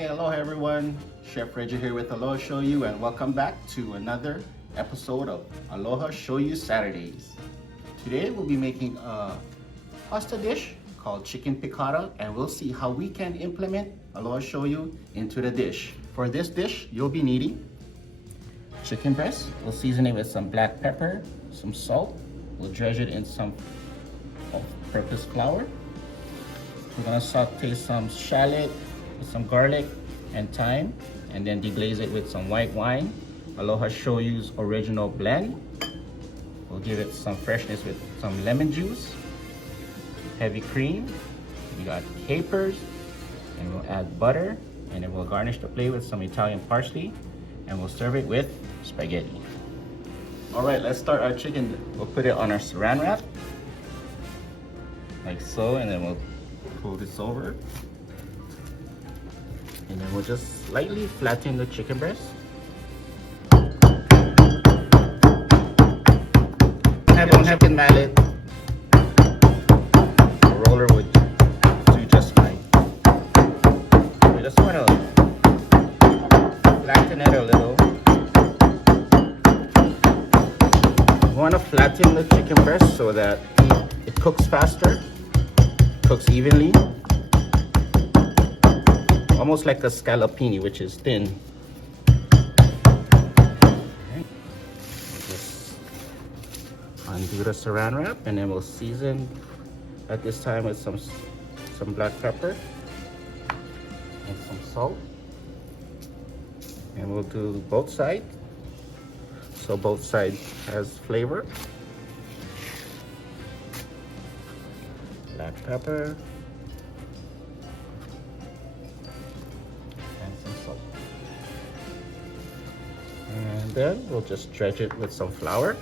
Hey, aloha everyone. Chef Reggie here with Aloha Shoyu, and welcome back to another episode of Aloha Shoyu Saturdays. Today we'll be making a pasta dish called Chicken Piccata, and we'll see how we can implement Aloha Shoyu into the dish. For this dish, you'll be needing chicken breast. We'll season it with some black pepper, some salt. We'll dredge it in some all-purpose flour. We're gonna saute some shallot with some garlic and thyme, and then deglaze it with some white wine, Aloha Shoyu's original blend. We'll give it some freshness with some lemon juice, heavy cream. We got capers, and we'll add butter, and then we'll garnish the plate with some Italian parsley, and we'll serve it with spaghetti. All right, let's start our chicken. We'll put it on our saran wrap, like so, and then we'll pull this over. And then we'll just slightly flatten the chicken breast. I don't have a mallet. A roller would do just fine. We just want to flatten it a little. We want to flatten the chicken breast so that it cooks faster, cooks evenly. Almost like a scallopini, which is thin. Okay. Just undo the saran wrap, and then we'll season at this time with some black pepper and some salt. And we'll do both sides, so both sides has flavor. Black pepper. And then we'll just dredge it with some flour.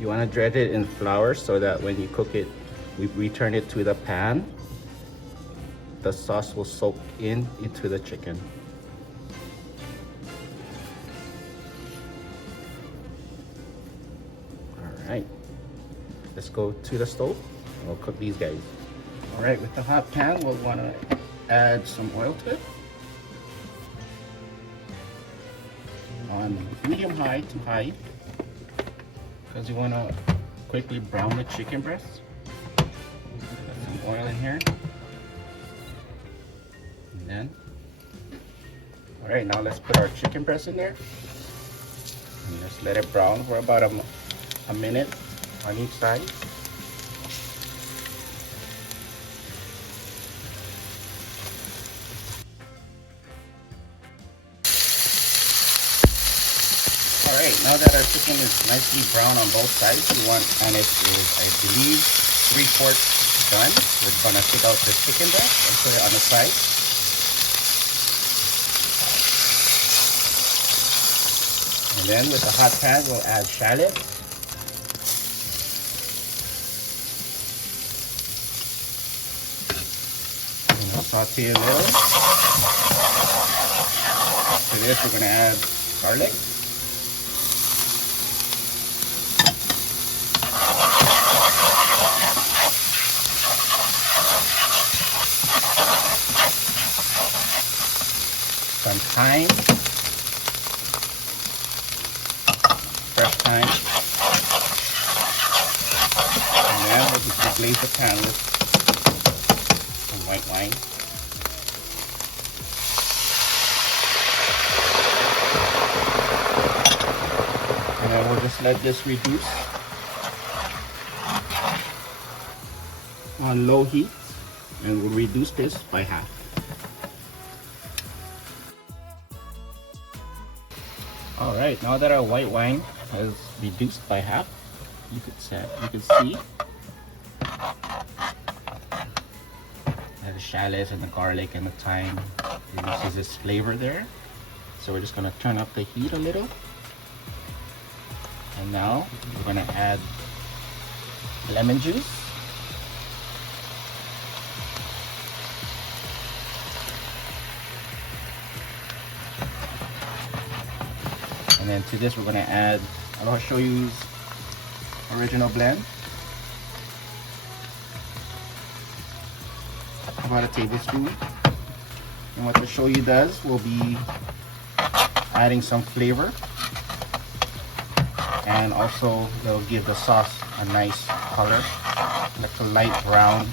You want to dredge it in flour so that when you cook it, we return it to the pan, the sauce will soak into the chicken. All right, let's go to the stove. We'll cook these guys. All right, with the hot pan, we'll want to add some oil to it. On medium-high to high, because you want to quickly brown the chicken breast. Put some oil in here. And then, all right, now let's put our chicken breast in there. And just let it brown for about a minute on each side. Alright, now that our chicken is nicely brown on both sides, and it is, I believe, 3/4 done, we're gonna take out the chicken breast and put it on the side. And then with the hot pan, we'll add shallot. And we'll saute it a little. To this, we're gonna add garlic. Some thyme, fresh thyme, and then we'll just deglaze the pan with some white wine. And then we'll just let this reduce on low heat, and we'll reduce this by half. All right, now that our white wine has reduced by half, you can see that the shallots and the garlic and the thyme reduces its flavor there. So we're just gonna turn up the heat a little. And now we're gonna add lemon juice. And then to this, we're gonna add Aloha Shoyu's original blend. about a tablespoon. And what the shoyu does will be adding some flavor, and also it'll give the sauce a nice color, like a light brown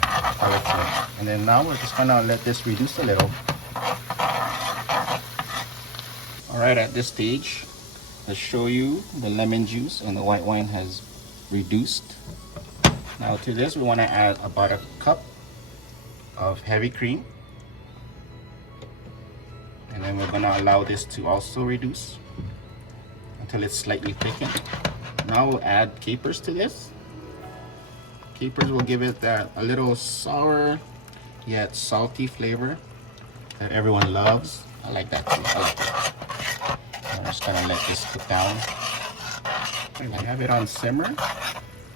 color to it. And then now we're just gonna let this reduce a little. Alright, at this stage, the shoyu, the lemon juice, and the white wine has reduced. Now to this, we want to add about a cup of heavy cream. And then we're going to allow this to also reduce until it's slightly thickened. Now we'll add capers to this. Capers will give it that a little sour yet salty flavor that everyone loves. I like that too. I like it. I'm just gonna let this cook down. I have it on simmer,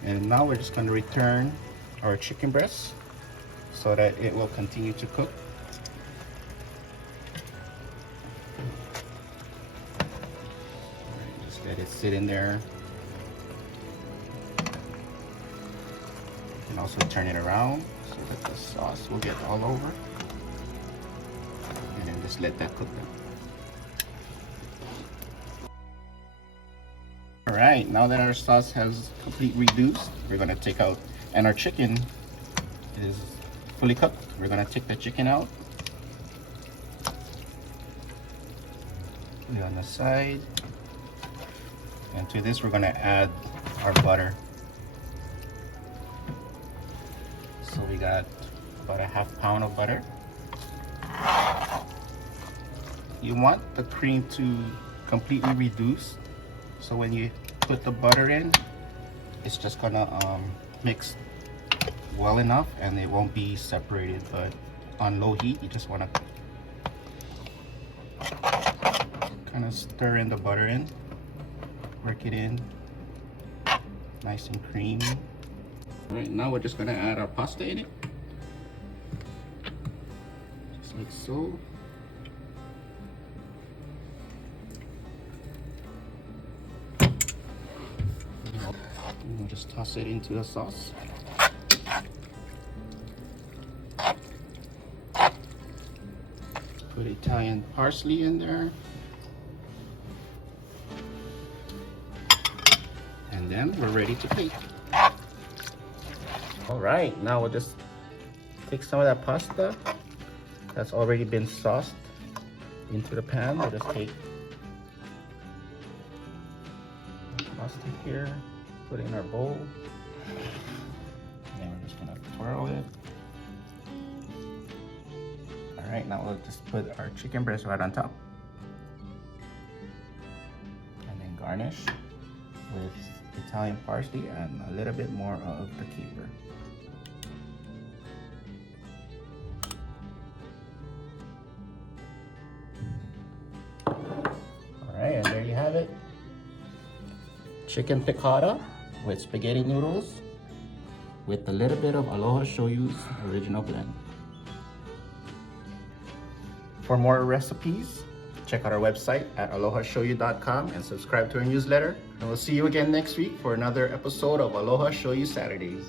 and now we're just gonna return our chicken breast so that it will continue to cook. Just let it sit in there. You can also turn it around so that the sauce will get all over, and then just let that cook down. Alright, now that our sauce has completely reduced, we're going to take out, and our chicken is fully cooked. We're going to take the chicken out, put it on the side, and to this we're going to add our butter. So we got about a ½ pound of butter. You want the cream to completely reduce, so when you put the butter in, it's just gonna mix well enough and it won't be separated. But on low heat, you just want to kind of stir in the butter in, work it in, nice and creamy. All right, now we're just gonna add our pasta in it, just like so. We'll just toss it into the sauce. Put Italian parsley in there. And then we're ready to bake. All right, now we'll just take some of that pasta that's already been sauced into the pan. We'll just take the pasta here, put it in our bowl, and then we're just gonna twirl it. All right, now we'll just put our chicken breast right on top, and then garnish with Italian parsley and a little bit more of the caper. All right, and there you have it. Chicken piccata with spaghetti noodles with a little bit of Aloha Shoyu's original blend. For more recipes, check out our website at alohashoyu.com and subscribe to our newsletter. And we'll see you again next week for another episode of Aloha Shoyu Saturdays.